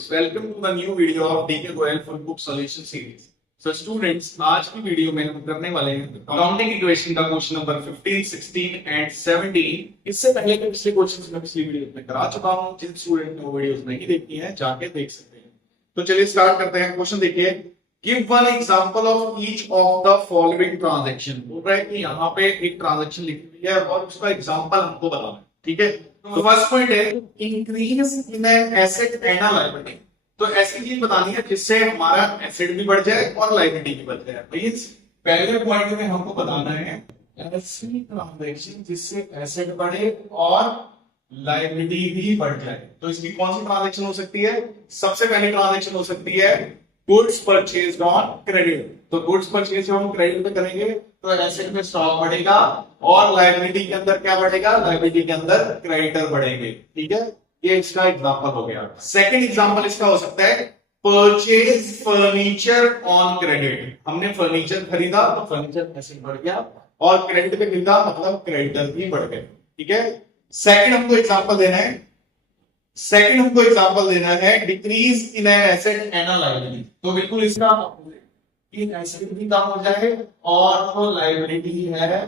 students, welcome to the new video of DK Goel full book solution series. So students, आज की video में हम करने वाले हैं काउंटिंग इक्वेशन का क्वेश्चन नंबर 15, 16 एंड 17। इससे पहले के पिछले क्वेश्चंस में पिछली वीडियो में करा चुका हूं। जिन स्टूडेंट ने वो वीडियोस नहीं देखी हैं जाके देख सकते हैं। तो चलिए स्टार्ट करते हैं। क्वेश्चन देखिए, give one example of each of the following transaction. बोल रहा है कि यहाँ पे एक ट्रांजैक्शन लिखी हुई है और उसका एग्जांपल हमको बताना है। ठीक है, तो फर्स्ट पॉइंट है increase in an asset and a liability. तो ऐसी चीज बतानी है जिससे हमारा एसेट भी बढ़ जाए और लायबिलिटी भी बढ़ जाए। मींस पहले पॉइंट में हमको बताना है ऐसी ट्रांजैक्शन जिससे एसेट बढ़े और लायबिलिटी भी बढ़ जाए। तो इसकी कौन सी ट्रांजैक्शन हो सकती है? सबसे पहली ट्रांजैक्शन हो सकती है गुड्स परचेज ऑन क्रेडिट। तो गुड्स परचेज हम क्रेडिट पे करेंगे तो एसेट में स्टॉक बढ़ेगा और लायबिलिटी के अंदर क्या बढ़ेगा? लायबिलिटी के अंदर क्रेडिटर बढ़ेंगे। ठीक है, ये इसका एग्जांपल हो गया। सेकंड एग्जांपल इसका हो सकता है परचेज फर्नीचर ऑन क्रेडिट। हमने फर्नीचर खरीदा तो फर्नीचर एसेट बढ़ गया और क्रेडिट पे खरीदा मतलब क्रेडिटर भी बढ़ गए। ठीक है, सेकंड हमको एग्जांपल देना है decrease in an asset and a liability. तो बिल्कुल इसका इन एसेट भी कम हो जाए और जो लायबिलिटी है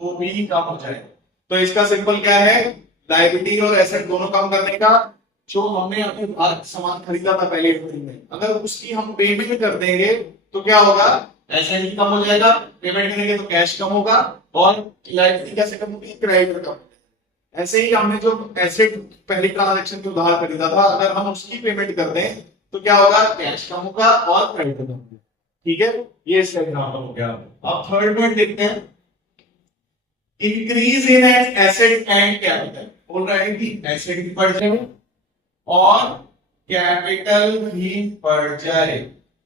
वो भी कम हो जाए। तो इसका सिंपल क्या है? लायबिलिटी और एसेट दोनों कम करने का। जो हमने अपने सामान खरीदा था पहले में, अगर उसकी हम पेमेंट कर देंगे तो क्या होगा? एसेट भी कम हो जाएगा, पेमेंट करेंगे तो कैश कम होगा और लायबिलिटी कैसे कम होगी? क्रेडिट कम। ऐसे ही हमने जो एसेट पहली ट्रांजैक्शन के उधार खरीदा था, अगर हम उसकी पेमेंट कर दें तो क्या होगा? कैश कम होगा और क्रेडिट कम होगा। ठीक है, ये इसका एग्जांपल हो गया। अब थर्ड पॉइंट देखते हैं, increase in an asset and capital. बोल रहा है कि एसेट भी बढ़ जाए और कैपिटल भी बढ़ जाए।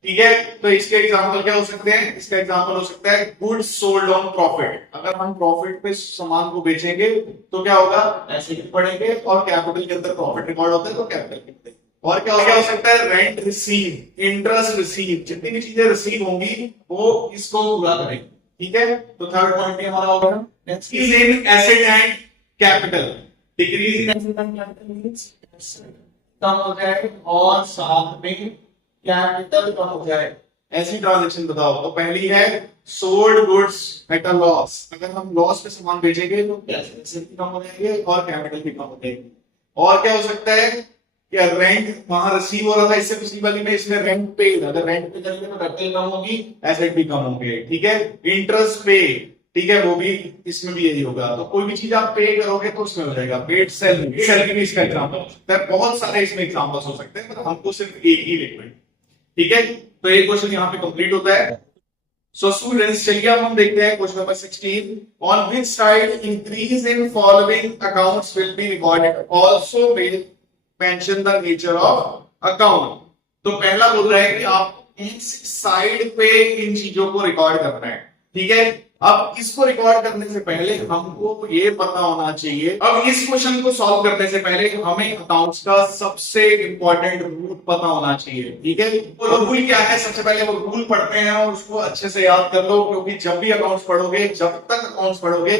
ठीक है, तो इसके एग्जांपल क्या हो सकते हैं? इसका एग्जांपल हो सकता है गुड्स सोल्ड ऑन प्रॉफिट। अगर हम प्रॉफिट पे सामान को बेचेंगे तो क्या होगा? एसेट भी बढ़ेंगे और कैपिटल के अंदर प्रॉफिट रिकॉर्ड होता है तो कैपिटल भी बढ़ेगा। और क्या हो सकता है? रेंट रिसीव, इंटरेस्ट रिसीव, जितनी भी चीजें रिसीव होंगी वो इसको पूरा करेंगे। ठीक है, तो थर्ड पॉइंट भी हमारा होगा next is in asset and capital. Decrease in asset and capital means कम हो जाए और साथ में कैपिटल कम हो जाए। ऐसी ट्रांजैक्शन बताओ। तो पहली है sold goods at a loss. अगर हम लॉस पे सामान बेचेंगे तो एसेट भी कम हो जाएंगे और कैपिटल भी कम हो जाएगी। और क्या हो सकता है? या रेंट वहां रिसीव हो रहा था इससे पिछली वाली में, इसमें रेंट पे, अगर रेंट पे करेंगे तो कैपिटल कम होगी, एसेट भी कम होंगे। ठीक है, इंटरेस्ट पे, ठीक है, वो भी इसमें भी यही होगा। तो कोई भी चीज आप पे करोगे तो उसमें हो जाएगा। पेड सेल भी इसका एग्जांपल हो सकता है। बहुत सारे इसमें एग्जांपल्स हो सकते हैं, मतलब हमको सिर्फ एक ही लिखना है। ठीक है, तो एक क्वेश्चन यहाँ पे कंप्लीट होता है। सो स्टूडेंट्स, चलिए अब हम देखते हैं question number 16। On which side increase in following accounts will be recorded, also will mention the nature of account. तो पहला बोल रहा है कि आप इस साइड पे इन चीजों को रिकॉर्ड करना है। ठीक है, अब इसको रिकॉर्ड करने से पहले हमको ये पता होना चाहिए, अब इस क्वेश्चन को सॉल्व करने से पहले हमें अकाउंट्स का सबसे इंपॉर्टेंट रूल पता होना चाहिए। ठीक है, वो रूल क्या है? सबसे पहले वो रूल पढ़ते हैं और उसको अच्छे से याद कर लो, क्योंकि जब भी अकाउंट्स पढ़ोगे, जब तक अकाउंट्स पढ़ोगे,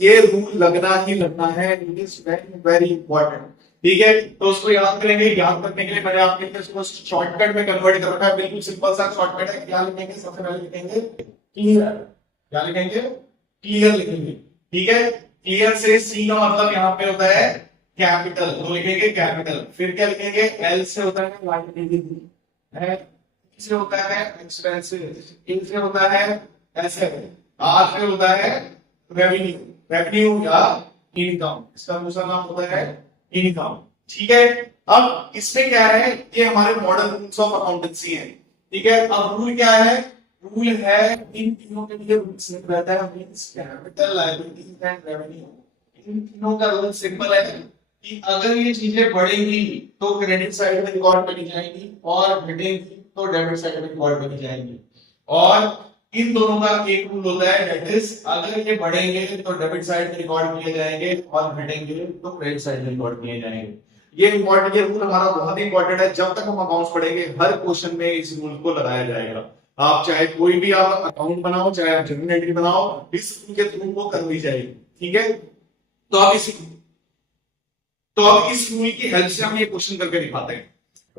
ये रूल लगना ही लगना है। It is very very important. ठीक है, तो उसको याद करेंगे। याद करने के लिए मैंने आपके लिए इसको शॉर्टकट में कन्वर्ट कर रखा है। बिल्कुल सिंपल सा शॉर्टकट है। क्या लिखेंगे? सबसे पहले लिखेंगे क्लियर। क्या लिखेंगे? क्लियर लिखेंगे। ठीक है, क्लियर से सी का मतलब यहाँ पे होता है कैपिटल, तो लिखेंगे कैपिटल। फिर क्या लिखेंगे? एल से होता है लायबिलिटी, से होता है एक्सपेंसिव, इन से होता है एसेट, आर से होता है रेवेन्यू या इनकम। इसका दूसरा नाम होता है इनकम। ठीक है, अब इसमें क्या है? ये हमारे मॉडर्न रूल्स ऑफ अकाउंटेंसी है। ठीक है, अब रूल क्या है? रूल है इन तीनों के लिए रूल सिंपल रहता है, means capital, liability and revenue. इन तीनों का रूल सिंपल है कि अगर ये चीजें बढ़ेंगी तो क्रेडिट साइड में रिकॉर्ड करी जाएंगी और घटेंगी तो डेबिट साइड में रिकॉर्ड करी जाएंगी। और इन दोनों का एक रूल होता है, दैट इज अगर ये बढ़ेंगे तो डेबिट साइड में रिकॉर्ड किए जाएंगे और घटेंगे तो क्रेडिट साइड में रिकॉर्ड किए जाएंगे। ये इंपॉर्टेंट, ये रूल हमारा बहुत ही इंपॉर्टेंट है। जब तक हम अकाउंट्स पढ़ेंगे हर क्वेश्चन में इस रूल को लगाया जाएगा। आप चाहे कोई भी आप अकाउंट बनाओ, चाहे आप जर्नल एंट्री बनाओ, इस रूल के थ्रू वो कर ली जाएगी। ठीक है, तो अब इस रूल की हेल्प से हम ये क्वेश्चन करके दिखाते हैं।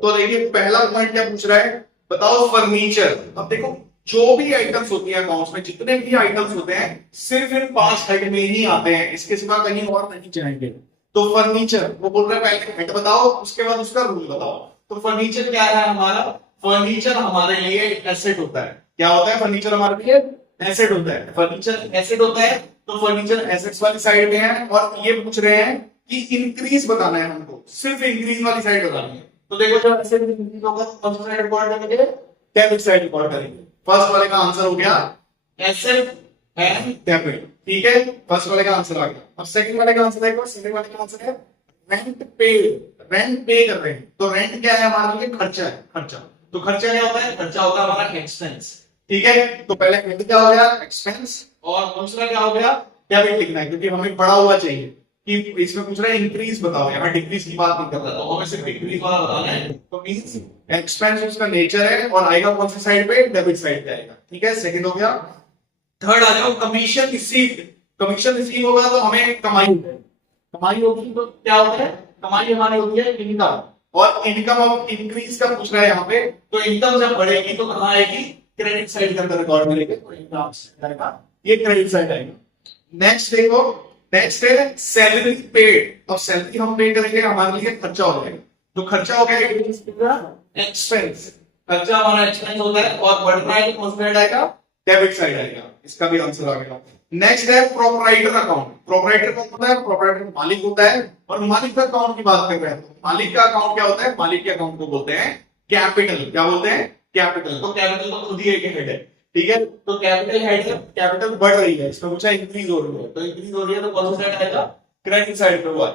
तो देखिए पहला पॉइंट क्या पूछ रहा है, बताओ फर्नीचर। अब देखो जो भी आइटम्स होती हैं अकाउंट्स में, जितने भी आइटम्स होते हैं सिर्फ इन 5 हेड में ही आते हैं, इसके सिवा कहीं और नहीं जाएंगे। तो फर्नीचर वो बोल रहा है पहले हेड बताओ, उसके बाद उसका रूल बताओ। तो फर्नीचर क्या है हमारा, फर्नीचर हमारे लिए एसेट होता है। क्या होता है, फर्नीचर हमारे लिए एसेट होता है। फर्नीचर एसेट होता है, तो फर्नीचर एसेट्स वाली साइड में है। और ये पूछ रहे हैं कि इंक्रीज बताना है हमको, सिर्फ इंक्रीज वाली साइड बतानी है। तो देखो जब एसेट इंक्रीज होगा तो कौन सा साइड रिकॉर्ड करेंगे, डेबिट साइड रिकॉर्ड करेंगे। फर्स्ट वाले का आंसर हो गया एसेट एंड डेबिट, ठीक है, फर्स्ट वाले का आंसर आ गया। अब सेकंड वाले का आंसर देखो, सेकंड वाले का आंसर है रेंट पे। रेंट पे कर रहे हैं, तो रेंट क्या है हमारे लिए, खर्चा है, खर्चा। तो खर्चा क्या होता है, खर्चा होता है हमारा एक्सपेंस, ठीक है। तो पहले हेड क्या हो गया, एक्सपेंस, और दूसरा क्या हो गया, डेबिट लिखना है, क्योंकि हमें बढ़ा हुआ चाहिए। कि इसमें पूछ रहा है इंक्रीज बताओ, यहाँ डिक्रीज की बात नहीं कर रहा, तो हमें सिर्फ इंक्रीज वाला बताना है। तो मींस एक्सपेंस उसका नेचर है, और आएगा कौन सी साइड पे, डेबिट साइड पे आएगा, ठीक है। सेकंड हो गया। थर्ड आ जाओ, कमीशन रिसीव्ड। कमीशन रिसीव होगा तो हमें कमाई होगी, कमाई होगी तो क्या होता है, कमाई हमारी होती है इनकम। और इनकम अब इंक्रीज का पूछ रहा है यहाँ पे, तो इनकम जब बढ़ेगी तो कहाँ आएगी, क्रेडिट साइड के अंदर रिकॉर्ड करेंगे, तो इनकम आएगा, ये क्रेडिट साइड आएगा। नेक्स्ट देखो, नेक्स्ट है सैलरी पेड। अब सैलरी हम पे करेंगे, हमारे लिए खर्चा हो जाएगा। तो खर्चा हो गया एक्सपेंस, खर्चा हमारा एक्सपेंस होता है, और बढ़ना है तो कौन सा साइड आएगा, डेबिट साइड आएगा। इसका भी आंसर आ गया। नेक्स्ट है प्रोपराइटर अकाउंट। प्रोपराइटर कौन होता है, प्रोपराइटर मालिक होता है, और मालिक का अकाउंट की बात कर रहे हैं। तो मालिक का अकाउंट क्या होता है, मालिक के अकाउंट को बोलते हैं कैपिटल। क्या बोलते हैं, कैपिटल। तो कैपिटल तो खुद ही एक हेड है, ठीक है। तो कैपिटल हेड है, कैपिटल बढ़ रही है, इसमें पूछा इंक्रीज हो रही है, तो इंक्रीज हो रही है तो कौन सा साइड आएगा, क्रेडिट साइड पे हुआ है।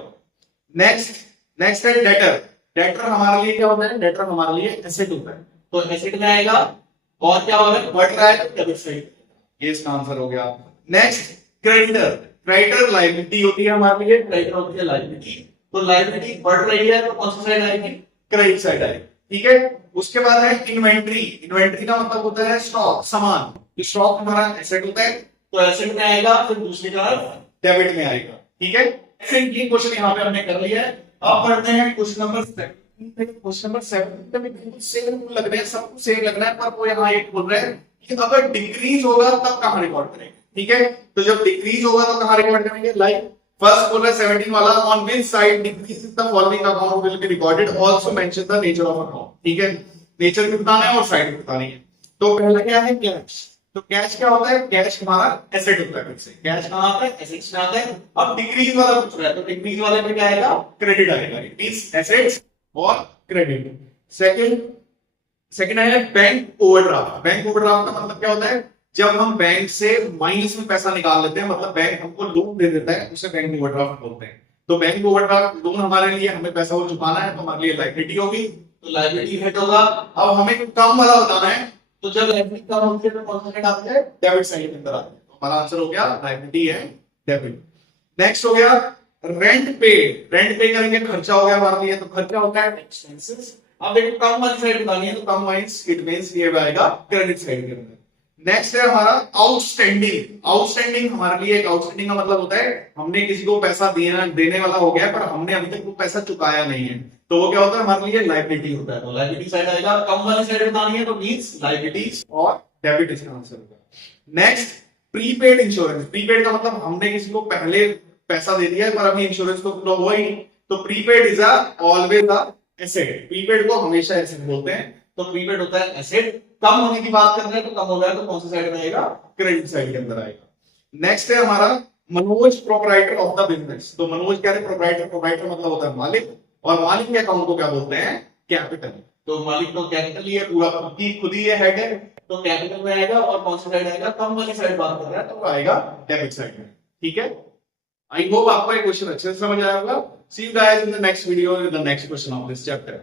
नेक्स्ट है डेटर। डेटर हमारे लिए क्या होता है, डेटर हमारे लिए एसेट होता है, तो एसेट में आएगा, और क्या होगा, बढ़ रहा है तो डेबिट साइड, ये इसका आंसर हो गया। Next creditor. क्रेडिटर लायबिलिटी होती है हमारे लिए, क्रेडिटर होती है लायबिलिटी, तो लायबिलिटी बढ़ रही है तो कौन सा साइड आएगी, क्रेडिट साइड आएगी, ठीक है। उसके बाद है इन्वेंट्री। इन्वेंट्री का मतलब होता है स्टॉक, सामान। स्टॉक हमारा एसेट होता है, तो एसेट में आएगा, फिर दूसरी तरफ डेबिट में आएगा, ठीक है। ये क्वेश्चन यहाँ पे हमने कर लिया है। अब पढ़ते हैं क्वेश्चन नंबर 7। क्वेश्चन नंबर 7 में बिल्कुल सेम रूल लग रहे हैं, सब कुछ सेम लग रहा है, पर वो यहाँ एक बोल रहे हैं कि अगर डिक्रीज होगा तब कहाँ रिकॉर्ड करेंगे, ठीक है। तो जब डिक्रीज होगा तो कहाँ रिकॉर्ड करेंगे, लाइक फर्स्ट बोल रहा है 17 वाला, on which side decrease the following account will be recorded, also mention the nature of account, ठीक है। नेचर भी बताना है और साइड भी बतानी है। तो पहला क्या है, कैश। तो कैश क्या होता है, कैश हमारा एसेट होता है, फिर से कैश कहाँ आता है, एसेट्स में आता है। अब डिक्रीज वाला पूछ रहा है, तो डिक्रीज वाले में क्या आएगा, क्रेडिट आएगा, इट मींस एसेट्स और क्रेडिट। सेकंड है बैंक ओवरड्राफ्ट। बैंक ओवरड्राफ्ट का मतलब क्या होता है, जब हम बैंक से माइनस में पैसा निकाल लेते हैं, मतलब बैंक हमको लोन दे देता है, उसे बैंक ओवरड्राफ्ट बोलते हैं। तो बैंक ओवरड्राफ्ट लोन हमारे लिए, हमें पैसा वो चुकाना है, तो हमारे लिए लायबिलिटी होगी, तो लायबिलिटी हेड होगा। अब हमें कम वाला बताना है, तो जब लायबिलिटी कम होती है तो कौन सा हेड आता है, डेबिट साइड के अंदर आता है। तो हमारा आंसर हो गया लायबिलिटी है डेबिट। नेक्स्ट हो गया रेंट पे। रेंट पे करेंगे, खर्चा हो गया हमारे लिए, तो खर्चा होता है एक्सपेंसेस। अब देखो कम वाली साइड बतानी है, तो कम मींस इट मींस ये आएगा क्रेडिट साइड के अंदर। नेक्स्ट है हमारा आउटस्टैंडिंग। आउटस्टैंडिंग हमारे लिए, आउटस्टैंडिंग का मतलब होता है हमने किसी को पैसा देने वाला हो गया, पर हमने अभी तक वो पैसा चुकाया नहीं है, तो वो क्या होता है, हमारे लिए लायबिलिटी होता है। तो लायबिलिटी साइड आएगा, कम वाली साइड बतानी है, तो मींस लायबिलिटीज और डेबिट इसका आंसर होगा। Next prepaid insurance. प्रीपेड का मतलब हमने किसी को पहले पैसा दे दिया है, पर अभी इंश्योरेंस तो पूरा हुआ ही नहीं, तो prepaid is always a asset. Prepaid को हमेशा एसेट बोलते हैं, तो प्रीपेड होता है एसेट। कम होने की बात कर रहे हैं, तो कम हो गया तो कौन सी साइड में आएगा, क्रेडिट साइड के अंदर आएगा। नेक्स्ट है हमारा Manoj, proprietor of the business. तो मनोज क्या है, प्रोपराइटर। प्रोपराइटर मतलब होता है मालिक, और मालिक के अकाउंट को क्या बोलते हैं, कैपिटल। तो मालिक तो कैपिटल ही है, पूरा खुद ही ये हेड है, तो कैपिटल में आएगा। और कौन सी साइड आएगा, कम वाली साइड बात कर रहा है, तो आएगा डेबिट साइड में, ठीक है। आई होप आपको ये क्वेश्चन अच्छे से समझ आया होगा। See you guys in the next video with the next question of this chapter.